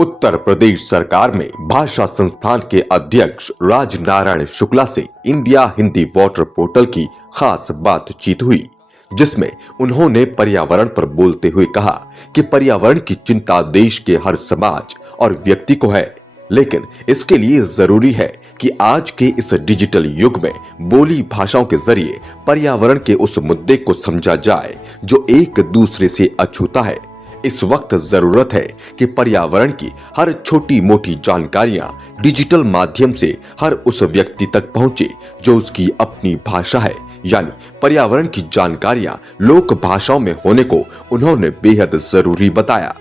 उत्तर प्रदेश सरकार में भाषा संस्थान के अध्यक्ष राजनारायण शुक्ला से इंडिया हिंदी वाटर पोर्टल की खास बातचीत हुई, जिसमें उन्होंने पर्यावरण पर बोलते हुए कहा कि पर्यावरण की चिंता देश के हर समाज और व्यक्ति को है, लेकिन इसके लिए जरूरी है कि आज के इस डिजिटल युग में बोली भाषाओं के जरिए पर्यावरण के उस मुद्दे को समझा जाए जो एक दूसरे से अछूता है। इस वक्त जरूरत है कि पर्यावरण की हर छोटी मोटी जानकारियां डिजिटल माध्यम से हर उस व्यक्ति तक पहुंचे जो उसकी अपनी भाषा है, यानी पर्यावरण की जानकारियां लोक भाषाओं में होने को उन्होंने बेहद जरूरी बताया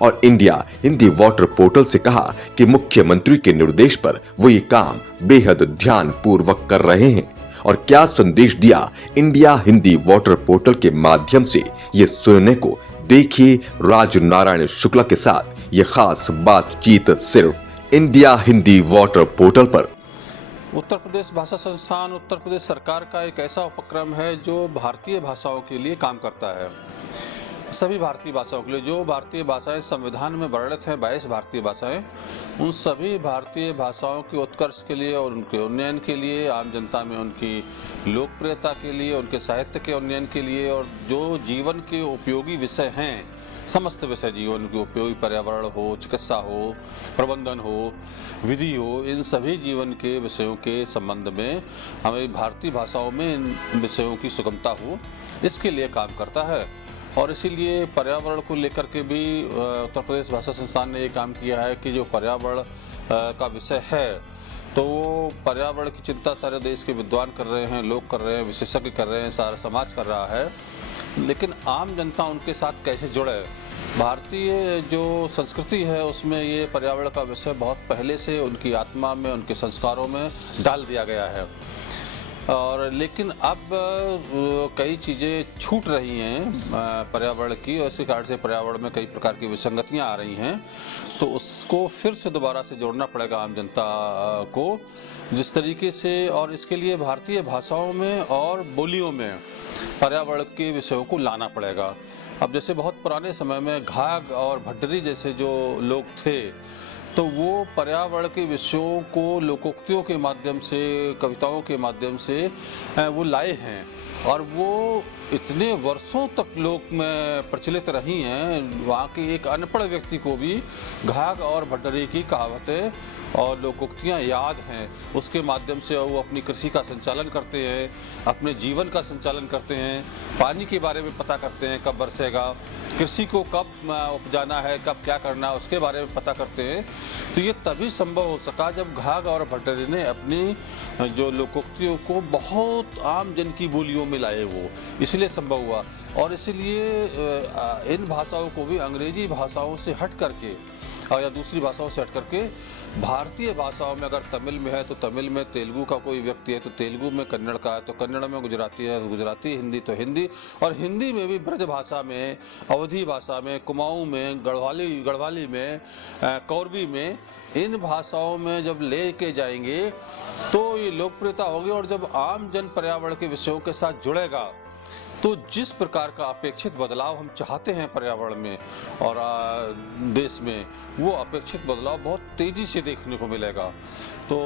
और इंडिया हिंदी वाटर पोर्टल से कहा कि मुख्यमंत्री के निर्देश पर वो ये काम बेहद ध्यान पूर्वक कर रहे हैं और क्या संदेश दिया इंडिया हिंदी वाटर पोर्टल के माध्यम से ये सुनने को देखिए राजनारायण शुक्ला के साथ ये खास बातचीत सिर्फ इंडिया हिंदी वाटर पोर्टल पर। उत्तर प्रदेश भाषा संस्थान उत्तर प्रदेश सरकार का एक ऐसा उपक्रम है जो भारतीय भाषाओं के लिए काम करता है। सभी भारतीय भाषाओं के लिए, जो भारतीय भाषाएं संविधान में वर्णित हैं 22 भारतीय भाषाएं, उन सभी भारतीय भाषाओं के उत्कर्ष के लिए और उनके उन्नयन के लिए, आम जनता में उनकी लोकप्रियता के लिए, उनके साहित्य के उन्नयन के लिए और जो जीवन के उपयोगी विषय हैं, समस्त विषय जीवन के उपयोगी, पर्यावरण हो, चिकित्सा हो, प्रबंधन हो, विधि हो, इन सभी जीवन के विषयों के संबंध में हमें भारतीय भाषाओं में इन विषयों की सुगमता हो, इसके लिए काम करता है। और इसीलिए पर्यावरण को लेकर के भी उत्तर प्रदेश भाषा संस्थान ने ये काम किया है कि जो पर्यावरण का विषय है तो वो पर्यावरण की चिंता सारे देश के विद्वान कर रहे हैं, लोग कर रहे हैं, विशेषज्ञ कर रहे हैं, सारा समाज कर रहा है, लेकिन आम जनता उनके साथ कैसे जुड़े। भारतीय जो संस्कृति है उसमें ये पर्यावरण का विषय बहुत पहले से उनकी आत्मा में, उनके संस्कारों में डाल दिया गया है और लेकिन अब कई चीज़ें छूट रही हैं पर्यावरण की और इसी कारण से पर्यावरण में कई प्रकार की विसंगतियां आ रही हैं, तो उसको फिर से दोबारा से जोड़ना पड़ेगा आम जनता को जिस तरीके से, और इसके लिए भारतीय भाषाओं में और बोलियों में पर्यावरण के विषयों को लाना पड़ेगा। अब जैसे बहुत पुराने समय में घाघ और भड्डरी जैसे जो लोग थे तो वो पर्यावरण के विषयों को लोकोक्तियों के माध्यम से, कविताओं के माध्यम से वो लाए हैं और वो इतने वर्षों तक लोक में प्रचलित रही हैं। वहाँ के एक अनपढ़ व्यक्ति को भी घाघ और भड्डरी की कहावतें और लोकोक्तियाँ याद हैं, उसके माध्यम से वो अपनी कृषि का संचालन करते हैं, अपने जीवन का संचालन करते हैं, पानी के बारे में पता करते हैं कब बरसेगा, कृषि को कब उपजाना है, कब क्या करना है उसके बारे में पता करते हैं। तो ये तभी संभव हो सका जब घाघ और भड्डरी ने अपनी जो लोकोक्तियों को बहुत आम जन की बोलियों में लाए, वो इसलिए संभव हुआ। और इसलिए इन भाषाओं को भी अंग्रेजी भाषाओं से हट करके या दूसरी भाषाओं से हट करके भारतीय भाषाओं में, अगर तमिल में है तो तमिल में, तेलुगु का कोई व्यक्ति है तो तेलुगु में, कन्नड़ का है तो कन्नड़ में, गुजराती है तो गुजराती, हिंदी तो हिंदी, और हिंदी में भी ब्रज भाषा में, अवधी भाषा में, कुमाऊं में, गढ़वाली में, कौरवी में, इन भाषाओं में जब ले के जाएंगे तो ये लोकप्रियता होगी। और जब आम जन पर्यावरण के विषयों के साथ जुड़ेगा तो जिस प्रकार का अपेक्षित बदलाव हम चाहते हैं पर्यावरण में और देश में, वो अपेक्षित बदलाव बहुत तेज़ी से देखने को मिलेगा। तो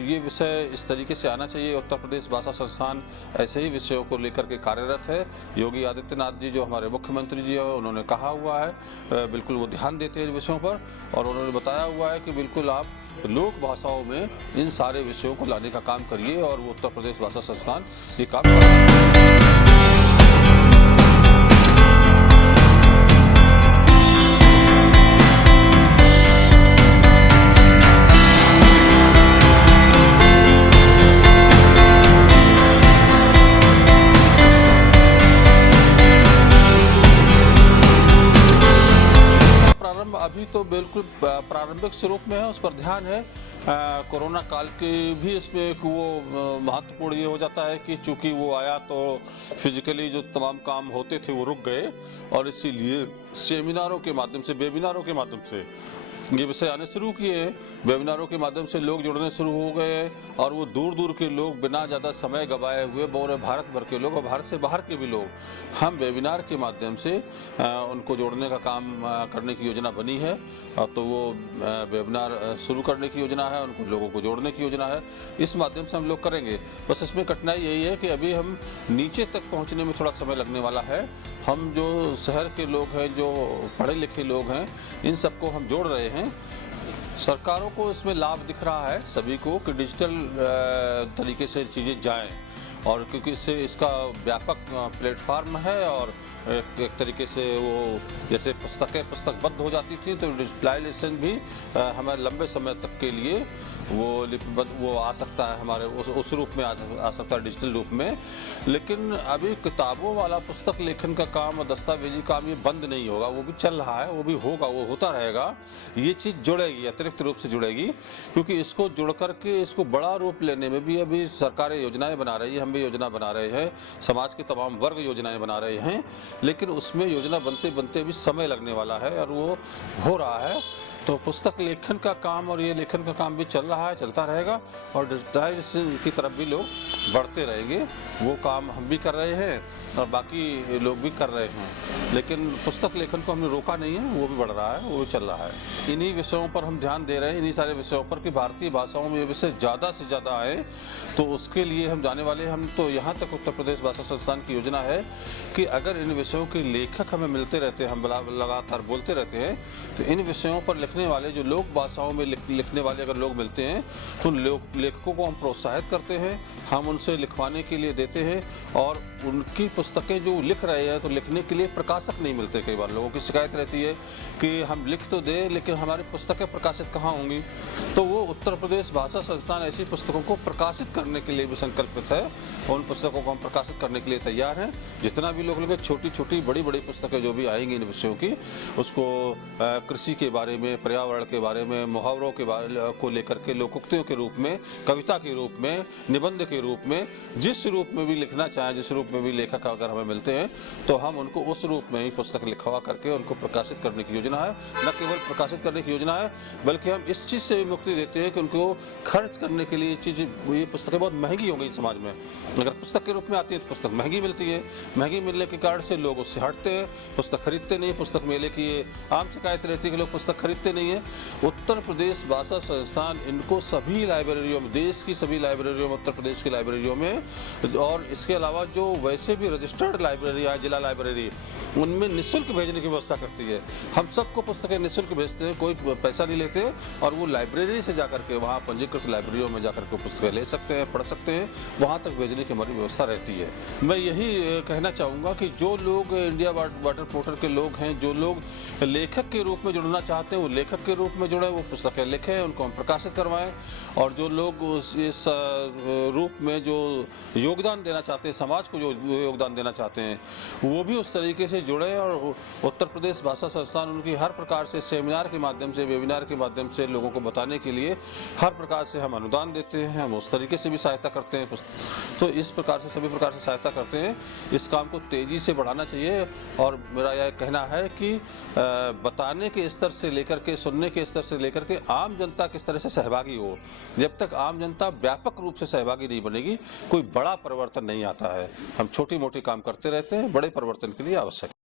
ये विषय इस तरीके से आना चाहिए। उत्तर प्रदेश भाषा संस्थान ऐसे ही विषयों को लेकर के कार्यरत है। योगी आदित्यनाथ जी जो हमारे मुख्यमंत्री जी हैं उन्होंने कहा हुआ है, बिल्कुल वो ध्यान देते हैं इन विषयों पर और उन्होंने बताया हुआ है कि बिल्कुल आप लोक भाषाओं में इन सारे विषयों को लाने का काम करिए और वो उत्तर प्रदेश भाषा संस्थान ये काम कर रहा है। अभी तो बिल्कुल प्रारंभिक स्वरूप में है, उस पर ध्यान है। कोरोना काल के भी इसमें वो महत्वपूर्ण ये हो जाता है कि चूंकि वो आया तो फिजिकली जो तमाम काम होते थे वो रुक गए और इसीलिए सेमिनारों के माध्यम से, वेबिनारों के माध्यम से ये विषय आने शुरू किए, वेबिनारों के माध्यम से लोग जुड़ने शुरू हो गए और वो दूर दूर के लोग बिना ज़्यादा समय गंवाए हुए पूरे भारत भर के लोग और भारत से बाहर के भी लोग, हम वेबिनार के माध्यम से उनको जोड़ने का काम करने की योजना बनी है। तो वो वेबिनार शुरू करने की योजना है, उनको लोगों को जोड़ने की योजना है। इस माध्यम से हम लोग करेंगे। बस इसमें कठिनाई यही है कि अभी हम नीचे तक पहुंचने में थोड़ा समय लगने वाला है। हम जो शहर के लोग हैं, जो पढ़े लिखे लोग हैं, इन सबको हम जोड़ रहे हैं। सरकारों को इसमें लाभ दिख रहा है सभी को कि डिजिटल तरीके से चीज़ें जाएं, और क्योंकि इससे इसका व्यापक प्लेटफार्म है और एक तरीके से वो जैसे पुस्तक बंद हो जाती थी तो डिजिटलाइजेशन भी हमारे लंबे समय तक के लिए वो आ सकता है, हमारे उस रूप में आ सकता है, डिजिटल रूप में। लेकिन अभी किताबों वाला पुस्तक लेखन का काम और दस्तावेजी काम ये बंद नहीं होगा, वो भी चल रहा है, वो भी होगा, वो होता रहेगा। ये चीज़ जुड़ेगी, अतिरिक्त रूप से जुड़ेगी, क्योंकि इसको जुड़ करके इसको बड़ा रूप लेने में भी अभी सरकारें योजनाएं बना रही है, हम भी योजना बना रहे हैं, समाज के तमाम वर्ग योजनाएं बना रहे हैं। लेकिन उसमें योजना बनते बनते भी समय लगने वाला है और वो हो रहा है। तो पुस्तक लेखन का काम और ये लेखन का काम भी चल रहा है, चलता रहेगा, और डिजिटाइजेशन की तरफ भी लोग बढ़ते रहेंगे। वो काम हम भी कर रहे हैं और बाकी लोग भी कर रहे हैं, लेकिन पुस्तक लेखन को हमने रोका नहीं है, वो भी बढ़ रहा है, वो भी चल रहा है। इन्हीं विषयों पर हम ध्यान दे रहे हैं, इन्हीं सारे विषयों पर कि भारतीय भाषाओं में ये विषय ज़्यादा से ज़्यादा आए। तो उसके लिए हम जाने वाले, हम तो यहाँ तक उत्तर प्रदेश भाषा संस्थान की योजना है कि अगर इन विषयों के लेखक हमें मिलते रहते हैं, हम लगातार बोलते रहते हैं, तो इन विषयों पर लिखने वाले जो लोक भाषाओं में लिखने वाले अगर लोग मिलते हैं तो लेखकों को हम प्रोत्साहित करते हैं, हम उनसे लिखवाने के लिए देते हैं, और उनकी पुस्तकें जो लिख रहे हैं तो लिखने के लिए प्रकाशक नहीं मिलते। कई बार लोगों की शिकायत रहती है कि हम लिख तो दें लेकिन हमारी पुस्तकें प्रकाशित कहाँ होंगी। तो वो उत्तर प्रदेश भाषा संस्थान ऐसी पुस्तकों को प्रकाशित करने के लिए भी संकल्पित है, उन पुस्तकों को हम प्रकाशित करने के लिए तैयार हैं। जितना भी लोग छोटी छोटी बड़ी बड़ी पुस्तकें जो भी आएंगी इन विषयों की, उसको कृषि के बारे में, पर्यावरण के बारे में, मुहावरों के बारे को लेकर के, लोकोक्तियों के रूप में, कविता के रूप में, निबंध के रूप में, जिस रूप में भी लिखना चाहें, जिस रूप में भी लेखक अगर हमें मिलते हैं तो हम उनको उस रूप में ही पुस्तक लिखवा करके उनको प्रकाशित करने की योजना है। न केवल प्रकाशित करने की योजना है, बल्कि हम इस चीज़ से भी मुक्ति देते हैं कि उनको खर्च करने के लिए ये पुस्तकें बहुत महंगी हो गई समाज में। अगर पुस्तक के रूप में आती है तो पुस्तक महंगी मिलती है, महंगी मिलने के कारण से लोग उससे हटते हैं, पुस्तक खरीदते नहीं। पुस्तक मेले की ये आम शिकायत रहती है कि लोग पुस्तक खरीदते नहीं है। उत्तर प्रदेश भाषा संस्थान इनको सभी लाइब्रेरियों में, देश की सभी लाइब्रेरियों में, उत्तर प्रदेश की लाइब्रेरियों में, और इसके अलावा जो वैसे भी रजिस्टर्ड लाइब्रेरी है, जिला लाइब्रेरी, उनमें निःशुल्क भेजने की व्यवस्था करती है। हम सबको पुस्तकें निःशुल्क भेजते हैं, कोई पैसा नहीं लेते, और वो लाइब्रेरी से जाकर के, वहाँ पंजीकृत लाइब्रेरियों में जाकर के पुस्तकें ले सकते हैं, पढ़ सकते हैं, वहाँ तक भेजने की हमारी व्यवस्था रहती है। मैं यही कहना चाहूँगा कि जो लोग इंडिया वाटर पोर्टल के लोग हैं, जो लोग लेखक के रूप में जुड़ना चाहते हैं वो लेखक के रूप में जुड़े, वो पुस्तकें लिखें, उनको हम प्रकाशित करवाएं। और जो लोग इस रूप में जो योगदान देना चाहते हैं, समाज को जो योगदान देना चाहते हैं, वो भी उस तरीके से जुड़े। और उत्तर प्रदेश भाषा संस्थान उनकी हर प्रकार से सेमिनार के माध्यम से, वेबिनार के माध्यम से लोगों को बताने के लिए हर प्रकार से हम अनुदान देते हैं, हम उस तरीके से भी सहायता करते हैं। तो इस प्रकार से, सभी प्रकार से सहायता करते हैं। इस काम को तेज़ी से बढ़ाना चाहिए, और मेरा यह कहना है कि बताने के स्तर से लेकर के, सुनने के स्तर से लेकर के आम जनता किस तरह से सहभागी हो। जब तक आम जनता व्यापक रूप से सहभागी नहीं बनेगी, कोई बड़ा परिवर्तन नहीं आता है। हम छोटी मोटी काम करते रहते हैं, बड़े परिवर्तन के लिए आवश्यक है।